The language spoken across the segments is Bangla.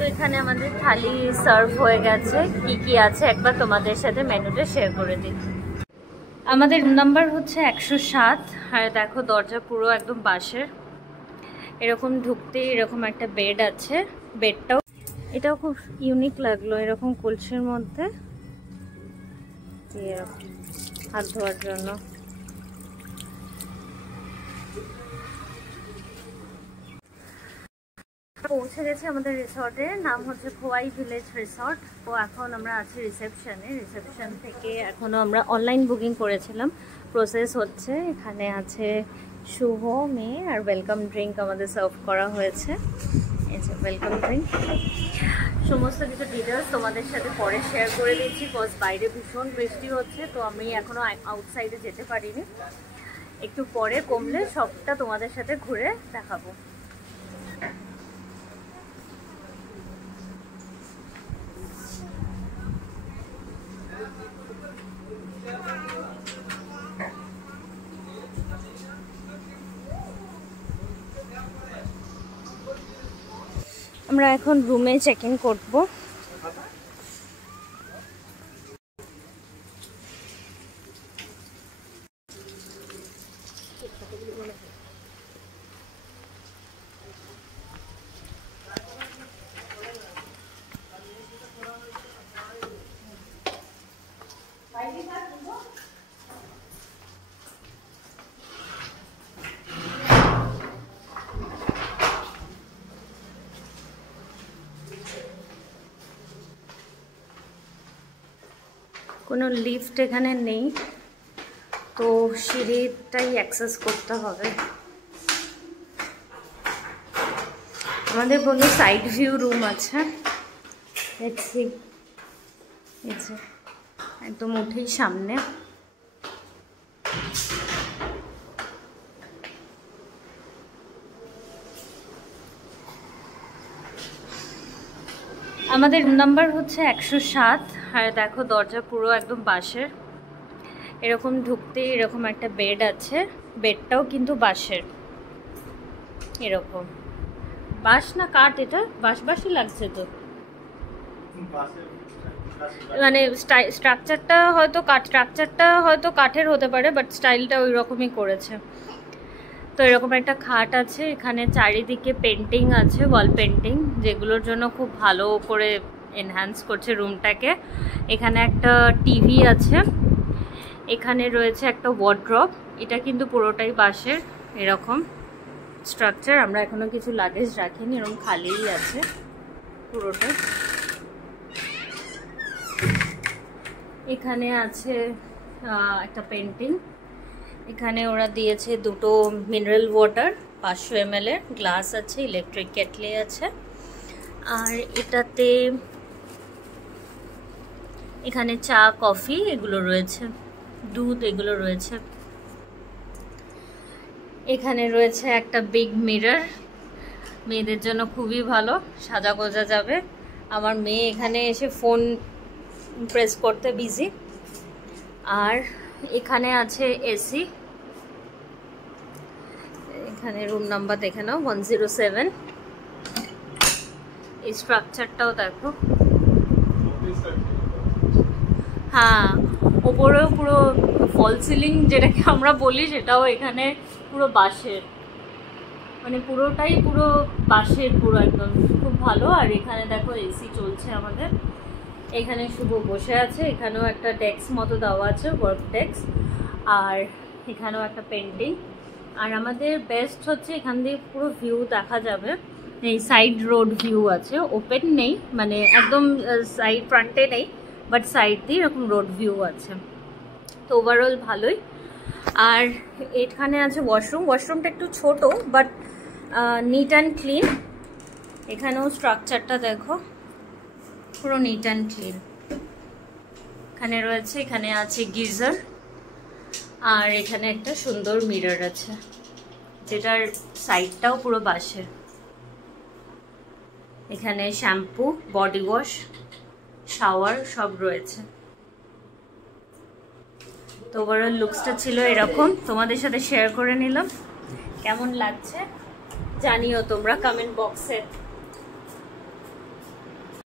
তো এখানে আমাদের থালি সার্ভ হয়ে গেছে। কি কি আছে একবার তোমাদের সাথে মেনুটা শেয়ার করে দিই। আমাদের রুম নাম্বার হচ্ছে 107। আর দেখো দরজা পুরো একদম বাঁশের। এরকম ঢুকতেই এরকম একটা বেড আছে। বেডটাও এটাও খুব ইউনিক লাগলো, এরকম কলসির মধ্যে হাত ধোয়ার জন্য। পৌঁছে গেছে আমাদের রিসর্টের নাম হচ্ছে খোয়াই ভিলেজ রিসর্ট। তো এখন আমরা আছি রিসেপশনে। রিসেপশন থেকে এখনও আমরা অনলাইন বুকিং করেছিলাম, প্রসেস হচ্ছে। এখানে আছে শুভ, মেয়ে আর ওয়েলকাম ড্রিঙ্ক আমাদের সার্ভ করা হয়েছে। এই যে ওয়েলকাম ড্রিঙ্ক। সমস্ত কিছু ডিটেলস তোমাদের সাথে পরে শেয়ার করে দিচ্ছি। বিকজ বাইরে ভীষণ বৃষ্টি হচ্ছে, তো আমি এখনও আউটসাইডে যেতে পারিনি। একটু পরে কমলে সবটা তোমাদের সাথে ঘুরে দেখাবো। আমরা এখন রুমে চেক ইন করবো। কোনো লিফট এখানে নেই, তো সিঁড়িটাই অ্যাক্সেস করতে হবে। আমাদের বললো সাইড ভিউ রুম আছে, দেখছি একদম উঠেই সামনে। আমাদের রুম নাম্বার হচ্ছে 107। আর দেখো দরজা পুরো একদম বাঁশের। এরকম ঢুকতেই এরকম একটা বেড আছে। বেডটাও কিন্তু বাঁশের। এরকম বাঁশ না কাঠ, এটা বাঁশই লাগছে তো, মানে স্ট্রাকচারটা হয়তো কাঠের হতে পারে, বাট স্টাইলটা ওই রকমই করেছে। তো এরকম একটা খাট আছে। এখানে চারিদিকে পেন্টিং আছে, ওয়াল পেন্টিং, যেগুলোর জন্য খুব ভালো করে এনহ্যান্স করছে রুমটাকে। এখানে একটা টিভি আছে। এখানে রয়েছে একটা ওয়ার্ড্রপ। এটা কিন্তু পুরোটাই বাঁশের এরকম স্ট্রাকচার। আমরা এখনো কিছু লাগেজ রাখিনি, এরকম খালিই আছে পুরোটা। এখানে আছে একটা পেন্টিং। এখানে ওরা দিয়েছে দুটো মিনারেল ওয়াটার 500 ml এর গ্লাস আছে, ইলেকট্রিক কেটলি আছে। আর এটাতে এখানে চা, কফি এগুলো রয়েছে, দুধ এগুলো রয়েছে। এখানে রয়েছে একটা বিগ মিরর, মেয়েদের জন্য খুবই ভালো, সাজা গোজা যাবে। আমার মেয়ে এখানে এসে ফোন প্রেস করতে বিজি। আর এখানে আছে এসি। এখানে রুম নাম্বার দেখে নাও 107। এই স্ট্রাকচারটাও দেখো। হ্যাঁ, ওপরেও পুরো ফল সিলিং যেটাকে আমরা বলি, সেটাও এখানে পুরো বাঁশের, মানে পুরোটাই পুরো বাঁশের, পুরো একদম খুব ভালো। আর এখানে দেখো এসি চলছে আমাদের। এখানে শুভ বসে আছে। এখানেও একটা ডেস্ক মতো দেওয়া আছে, ওয়ার্ক ডেস্ক। আর এখানেও একটা পেন্টিং। আর আমাদের বেস্ট হচ্ছে এখান দিয়ে পুরো ভিউ দেখা যাবে। এই সাইড রোড ভিউ আছে, ওপেন নেই, মানে একদম সাইড ফ্রন্টে নেই, বাট সাইড দিয়ে এরকম রোড ভিউ আছে। তো ওভারঅল ভালোই। আর এখানে আছে ওয়াশরুম। ওয়াশরুমটা একটু ছোট, বাট নিট অ্যান্ড ক্লিন। এখানেও স্ট্রাকচারটা দেখো, পুরো নিট অ্যান্ড ক্লিন। এখানে রয়েছে, এখানে আছে গিজার। আর এখানে একটা সুন্দর মিরর আছে, যেটার সাইডটাও পুরো বাঁশের। এখানে শ্যাম্পু, বডি ওয়াশ, শাওয়ার সব রয়েছে। তো ওভারঅল লুকসটা ছিল এরকম, তোমাদের সাথে শেয়ার করে নিলাম। কেমন লাগছে জানিও তোমরা কমেন্ট বক্সে।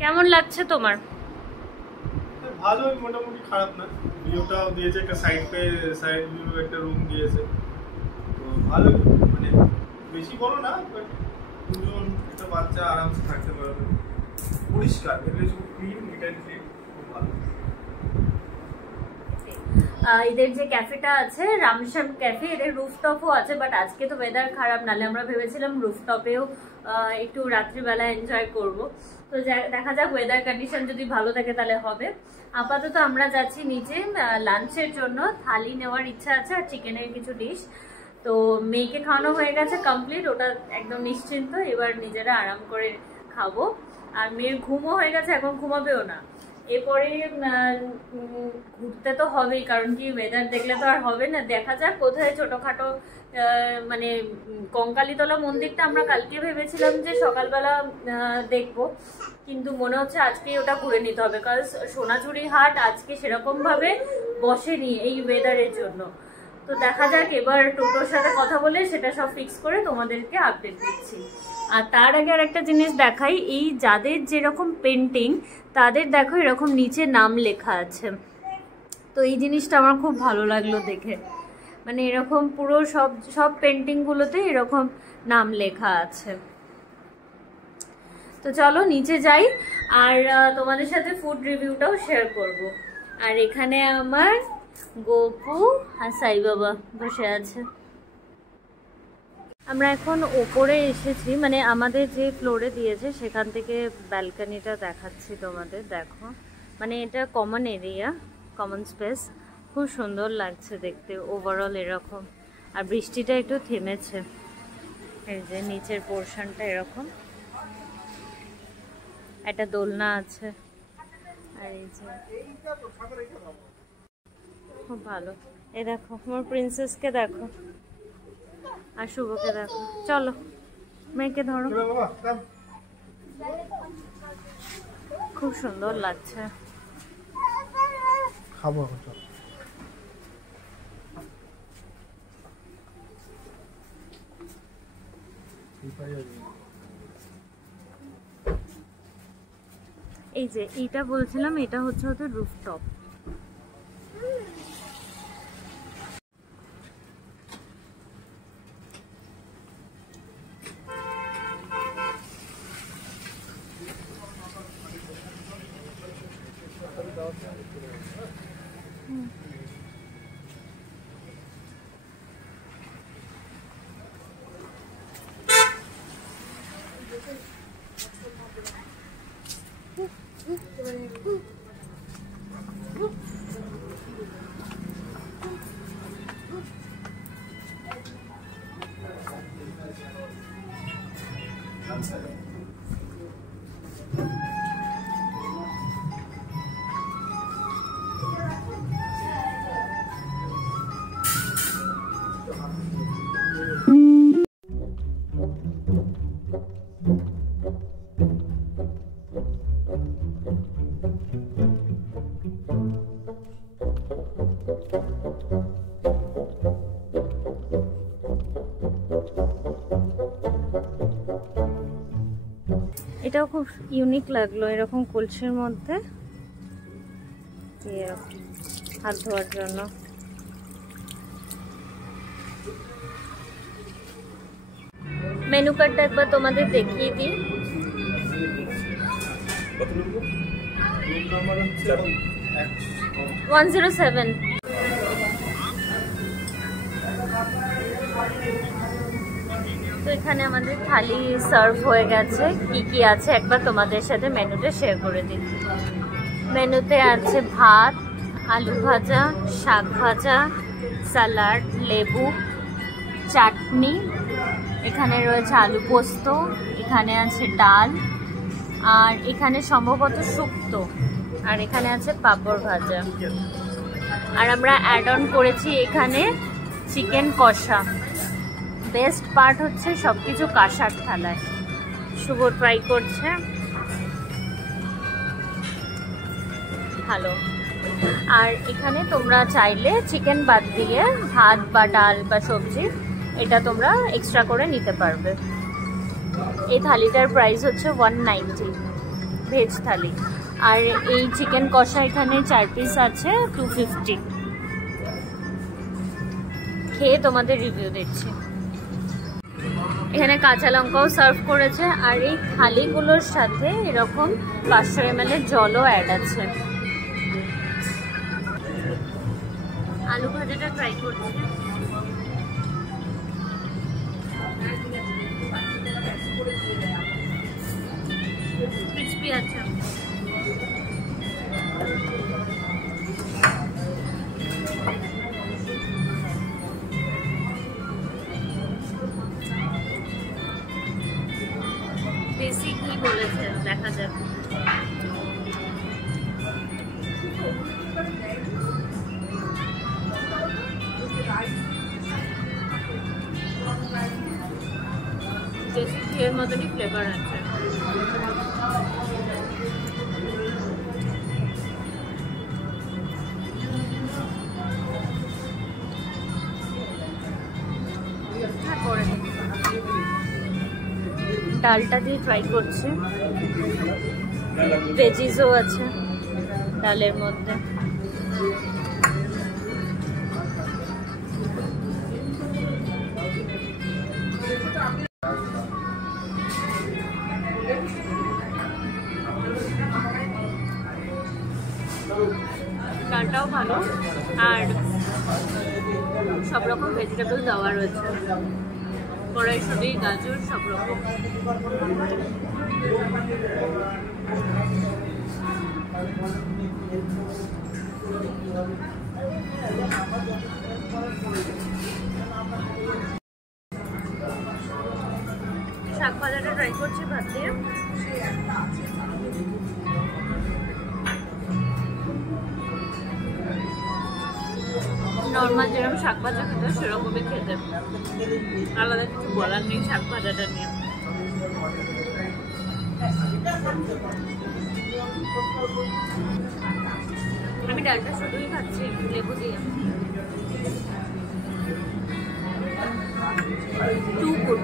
কেমন লাগছে তোমার? ভালো, মোটামুটি খারাপ না। ভিউটাও দিয়েছে, একটা সাইড ভিউ একটা রুম দিয়েছে, তো ভালো। মানে বেশি বড় না, বাট দুজন একটা বাচ্চা আরামসে থাকতে পারবে। পরিষ্কার, ক্লিন, নিট অ্যান্ড ক্লিন, খুব ভালো। এদের যে ক্যাফেটা আছে রামশ্যাম ক্যাফে, এদের রুফটপও আছে, বাট আজকে তো ওয়েদার খারাপ, নালে আমরা ভেবেছিলাম রুফটপেও একটু রাত্রিবেলা এনজয় করব। তো দেখা যাক, ওয়েদার কন্ডিশন যদি ভালো থাকে তাহলে হবে। আপাতত আমরা যাচ্ছি নিচে লাঞ্চের জন্য, থালি নেওয়ার ইচ্ছা আছে আর চিকেনের কিছু ডিশ। তো মেয়েকে খাওয়ানো হয়ে গেছে কমপ্লিট, ওটা একদম নিশ্চিন্ত, এবার নিজেরা আরাম করে খাবো। আর মেয়ের ঘুমও হয়ে গেছে, এখন ঘুমাবেও না। এরপরে ঘুরতে তো হবেই, কারণ কি ওয়েদার দেখলে তো আর হবে না। দেখা যাক কোথায় ছোটখাটো, মানে কঙ্কালীতলা মন্দিরটা আমরা কালকে ভেবেছিলাম যে সকালবেলা দেখবো, কিন্তু মনে হচ্ছে আজকেই ওটা ঘুরে নিতে হবে, কারণ সোনাঝুরি হাট আজকে সেরকম ভাবে বসেনি এই ওয়েদারের জন্য। তো দেখা যাক, এবার টোটোর সাথে কথা বলে সেটা সব ফিক্স করে তোমাদেরকে আপডেট দিচ্ছি। আর তার আগে আর একটা জিনিস দেখাই, এই যাদের যেরকম পেন্টিং তাদের দেখো এরকম নিচে নাম লেখা আছে। তো এই জিনিসটা আমার খুব ভালো লাগলো দেখে, মানে এরকম পুরো সব পেন্টিংগুলোতে এরকম নাম লেখা আছে। তো চলো নিচে যাই, আর তোমাদের সাথে ফুড রিভিউটাও শেয়ার করব। আর এখানে আমার গোপু আর সাই বাবা বসে আছে। আমরা এখন ওপরে এসেছি, মানে আমাদের যে ফ্লোরে দিয়েছে সেখান থেকে ব্যালকনিটা দেখাচ্ছি তোমাদের। দেখো, মানে এটা কমন এরিয়া, কমন স্পেস, খুব সুন্দর লাগছে দেখতে ওভারঅল এরকম। আর বৃষ্টিটা একটু থেমেছে, এই যে নিচের পোর্শনটা এরকম, একটা দোলনা আছে। আর এই যে খুব ভালো, এই দেখো আমার প্রিন্সেসকে দেখো, আর শুভকে দেখো। চলো মেয়েকে ধরো, খুব সুন্দর লাগছে। খাবো এই যে এইটা বলছিলাম, এটা হচ্ছে ওদের রুফটপ। এটাও খুব ইউনিক লাগলো, এরকম কলসির মধ্যে হাত ধোয়ার জন্য। মেনু কার্ডটা একবার তোমাদের দেখিয়ে দিই। 107। তো এখানে আমাদের থালি সার্ভ হয়ে গেছে। কি কি আছে একবার তোমাদের সাথে মেনুটা শেয়ার করে দিই। মেনুতে আছে ভাত, আলু ভাজা, শাক ভাজা, স্যালাড, লেবু, চাটনি, এখানে রয়েছে আলু পোস্ত, এখানে আছে ডাল, আর এখানে সম্ভবত শুক্তো, আর এখানে আছে পাঁপড় ভাজা। আর আমরা অ্যাড অন করেছি এখানে চিকেন কষা। বেস্ট পার্ট হচ্ছে সবকিছু কাঁসার থালায়। শুভ ট্রাই করছে, ভালো। আর এখানে তোমরা চাইলে চিকেন বাদ দিয়ে ভাত বা ডাল বা সবজি এটা তোমরা এক্সট্রা করে নিতে পারবে। এই থালিটার প্রাইস হচ্ছে 190। ভেজ থালি। আর এই চিকেন কষা এখানে 4 পিস আছে 250। খেয়ে তোমাদের রিভিউ দিচ্ছি। এখানে কাঁচা লঙ্কাও সার্ভ করেছে, আর এই থালিগুলোর সাথে এরকম 500 ml জলও অ্যাড আছে। আলু ভাজাটা ট্রাই করছি। ক্রিসপি আছে। বেশি কি বলেছে দেখা যাক। দেশি ঘিয়ের মতনই ফ্লেভার আছে। ডালটা দিয়ে ট্রাই করছি। ভেজিসও আছে ডালের মধ্যে। ডালটাও ভালো, আর সব রকম ভেজিটেবল দেওয়া রয়েছে, কড়াইশুঁটি, গাজর, সব রকম। শাক ভাজাটা ট্রাই করছি ভাত দিয়ে। নর্মাল যেরকম শাক ভাজা খেতে সেরকমই খেতে, আলাদা কিছু বলার নেই শাক ভাজাটা নিয়ে। আমি ডালটা শুধুই খাচ্ছি লেবু দিয়ে। Too good.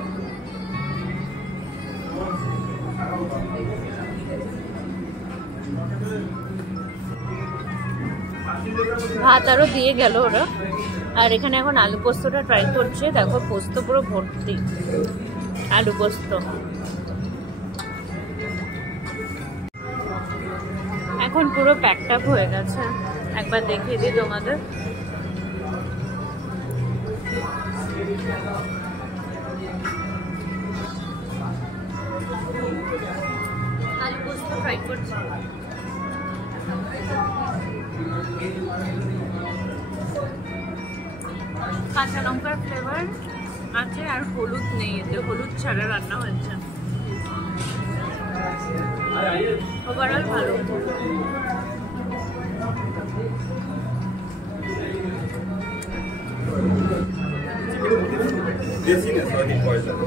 ভাত আরো দিয়ে গেল ওরা। আর এখানে এখন আলু পোস্তটা ট্রাই করছে। দেখো পোস্ত পুরো ভর্তি, আলু পোস্ত। এখন পুরো প্যাকড আপ হয়ে গেছে। একবার দেখিয়ে দিই তোমাদের। আলু পোস্ত ট্রাই করছি। কাঁচা লঙ্কার ফ্লেভার আছে, আর হলুদ নেই এতে, হলুদ ছাড়া রান্না হয়েছে। ওভারঅল ভালো।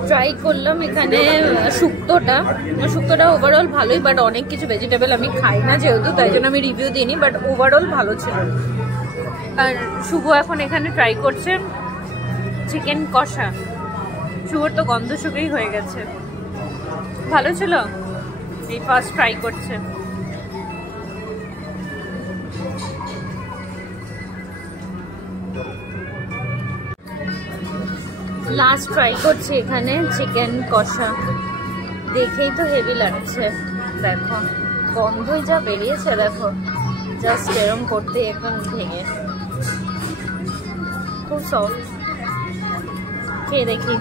ট্রাই করলাম এখানে শুক্তোটা ওভারঅল ভালোই, বাট অনেক কিছু ভেজিটেবল আমি খাই না যেহেতু, তাই জন্য আমি রিভিউ দিইনি, বাট ওভারঅল ভালো ছিল। আর শুভ এখন এখানে ট্রাই করছে চিকেন কষা। শুভর তো গন্ধ শুকেই হয়ে গেছে। ভালো ছিল, এই ফার্স্ট ট্রাই করছে। লাস্ট ট্রাই করছি এখানে চিকেন কষা। দেখেই তো হেভি লাগছে, দেখো গন্ধই যা বেরিয়েছে, দেখো জাস্ট এরম করতে একদম ভেঙে, খুব সফট। খেয়ে দেখি।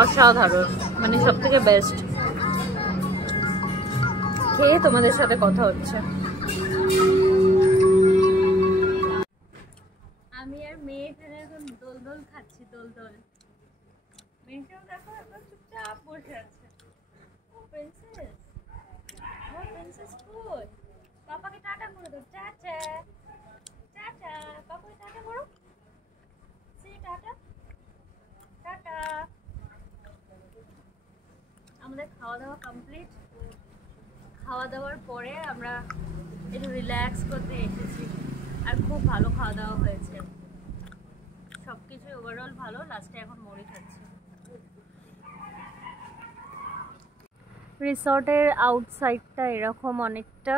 অসাধারণ, মানে সব থেকে বেস্ট। খেয়ে তোমাদের সাথে কথা হচ্ছে। আমি আর মেয়ে এখানে এখন দোল খাচ্ছি। দোল মেয়েটাও দেখো এখন চুপচাপ বসে আছে। ও প্রিন্সেস, ও প্রিন্সেস কই? পাপাকে টাটা করে দাও। টাটা টাটা, পাপাকে টাটা করো। সে টাটা টাটা। আমাদের খাওয়া দাওয়া কমপ্লিট। খাওয়া দাওয়ার পরে আমরা একটু রিল্যাক্স করতে এসেছি, আর খুব ভালো খাওয়া দাওয়া হয়েছে। সব কিছু ওভারঅল ভালো। লাস্টে এখন মুড়ি খাচ্ছি। রিসর্টের আউটসাইডটা এরকম অনেকটা।